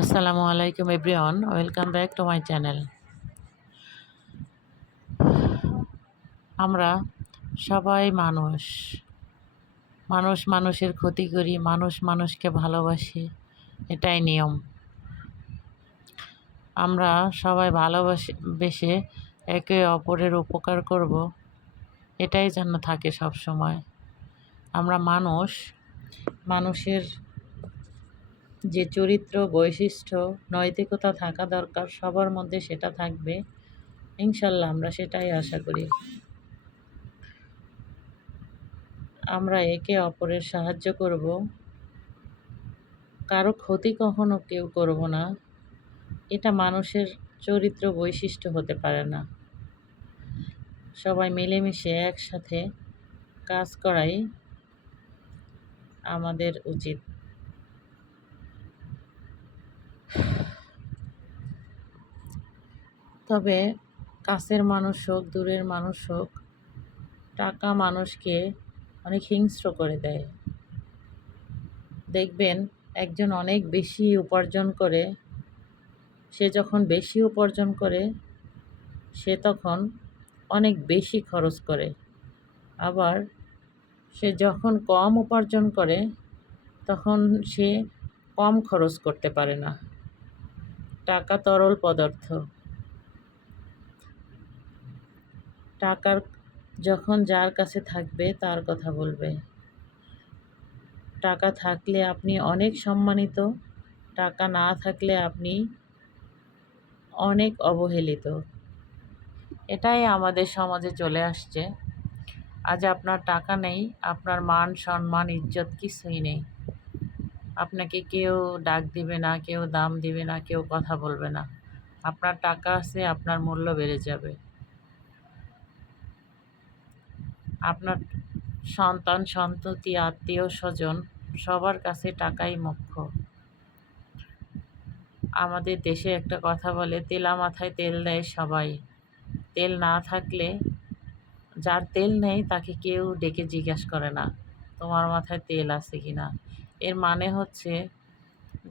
আসসালামু আলাইকুম everyone, welcome back to my channel. আমরা সবাই মানুষ। মানুষ মানুষের ক্ষতি করি, মানুষ মানুষকে ভালোবাসি, এটাই নিয়ম। আমরা সবাই বেশে একে অপরের উপকার করব, এটাই যেন থাকে সব সময়। আমরা মানুষ, মানুষের যে চরিত্র, বৈশিষ্ট্য, নৈতিকতা থাকা দরকার সবার মধ্যে সেটা থাকবে ইনশাল্লাহ। আমরা সেটাই আশা করি। আমরা একে অপরের সাহায্য করব, কারো ক্ষতি কখনো কেউ করব না। এটা মানুষের চরিত্র বৈশিষ্ট্য হতে পারে না। সবাই মিলেমিশে একসাথে কাজ করাই আমাদের উচিত। তবে কাছের মানুষ হোক, দূরের মানুষ হোক, টাকা মানুষকে অনেক হিংস্র করে দেয়। দেখবেন একজন অনেক বেশি উপার্জন করে, সে যখন বেশি উপার্জন করে সে তখন অনেক বেশি খরচ করে। আবার সে যখন কম উপার্জন করে তখন সে কম খরচ করতে পারে না। টাকা তরল পদার্থ। টাকার যখন যার কাছে থাকবে তার কথা বলবে। টাকা থাকলে আপনি অনেক সম্মানিত, টাকা না থাকলে আপনি অনেক অবহেলিত। এটাই আমাদের সমাজে চলে আসছে। আজ আপনার টাকা নেই, আপনার মান সম্মান ইজ্জত কিছুই নেই। আপনাকে কেউ ডাক দিবে না, কেউ দাম দিবে না, কেউ কথা বলবে না। আপনার টাকা আছে, আপনার মূল্য বেড়ে যাবে। আপনার সন্তান সন্ততি আত্মীয় স্বজন সবার কাছে টাকাই মুখ্য। আমাদের দেশে একটা কথা বলে, তেলা মাথায় তেল দেয় সবাই। তেল না থাকলে, যার তেল নেই তাকে কেউ ডেকে জিজ্ঞাসা করে না তোমার মাথায় তেল আছে কি না। এর মানে হচ্ছে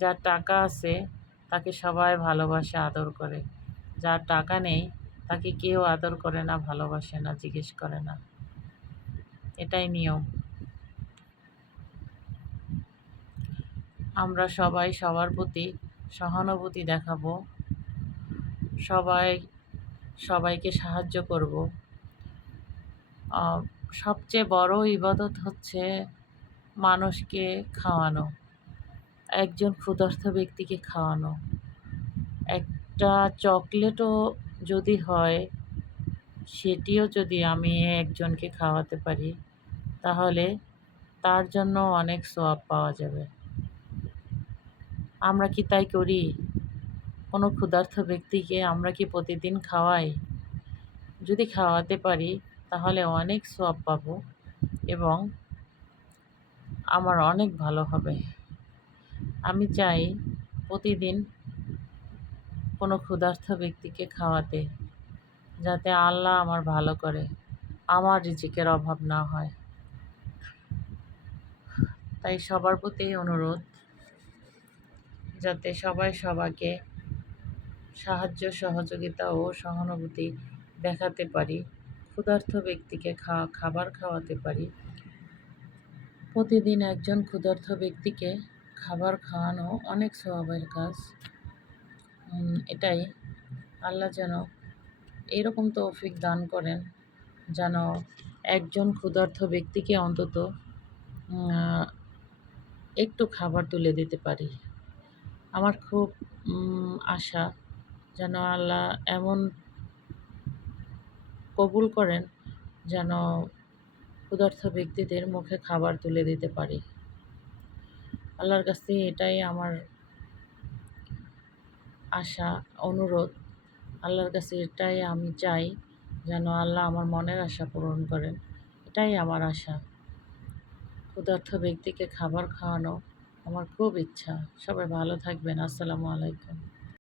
যার টাকা আছে তাকে সবাই ভালোবাসে, আদর করে। যার টাকা নেই তাকে কেউ আদর করে না, ভালোবাসে না, জিজ্ঞেস করে না। এটাই নিয়ম। আমরা সবাই সবার প্রতি সহানুভূতি দেখাবো, সবাই সবাইকে সাহায্য করব। সবচেয়ে বড় ইবাদত হচ্ছে মানুষকে খাওয়ানো, একজন ক্ষুধার্ত ব্যক্তিকে খাওয়ানো। একটা চকলেটও যদি হয়, সেটিও যদি আমি একজনকে খাওয়াতে পারি তাহলে তার জন্য অনেক সওয়াব পাওয়া যাবে। আমরা কি তাই করি? কোনো ক্ষুধার্ত ব্যক্তিকে আমরা কি প্রতিদিন খাওয়াই? যদি খাওয়াতে পারি তাহলে অনেক সওয়াব পাবো এবং আমার অনেক ভালো হবে। আমি চাই প্রতিদিন কোনো ক্ষুধার্ত ব্যক্তিকে খাওয়াতে, যাতে আল্লাহ আমার ভালো করে, আমার রিজিকের অভাব না হয়। তাই সবার প্রতি অনুরোধ, যাতে সবাই সবাইকে সাহায্য সহযোগিতা ও সহানুভূতি দেখাতে পারি, ক্ষুধার্ত ব্যক্তিকে খাবার খাওয়াতে পারি। প্রতিদিন একজন ক্ষুধার্ত ব্যক্তিকে খাবার খাওয়ানো অনেক সওয়াবের কাজ। এটাই আল্লাহ যেন এরকম তৌফিক দান করেন, যেন একজন ক্ষুধার্ত ব্যক্তিকে অন্তত একটু খাবার তুলে দিতে পারি। আমার খুব আশা যেন আল্লাহ এমন কবুল করেন যেন ক্ষুধার্ত ব্যক্তিদের মুখে খাবার তুলে দিতে পারি। আল্লাহর কাছে এটাই আমার আশা, অনুরোধ। আল্লাহর কাছে এটাই আমি চাই যেন আল্লাহ আমার মনের আশা পূরণ করেন। এটাই আমার আশা। ক্ষুধার্ত ব্যক্তিকে খাবার খাওয়ানো আমার খুব ইচ্ছা। সবাই ভালো থাকবেন। আসসালামু আলাইকুম।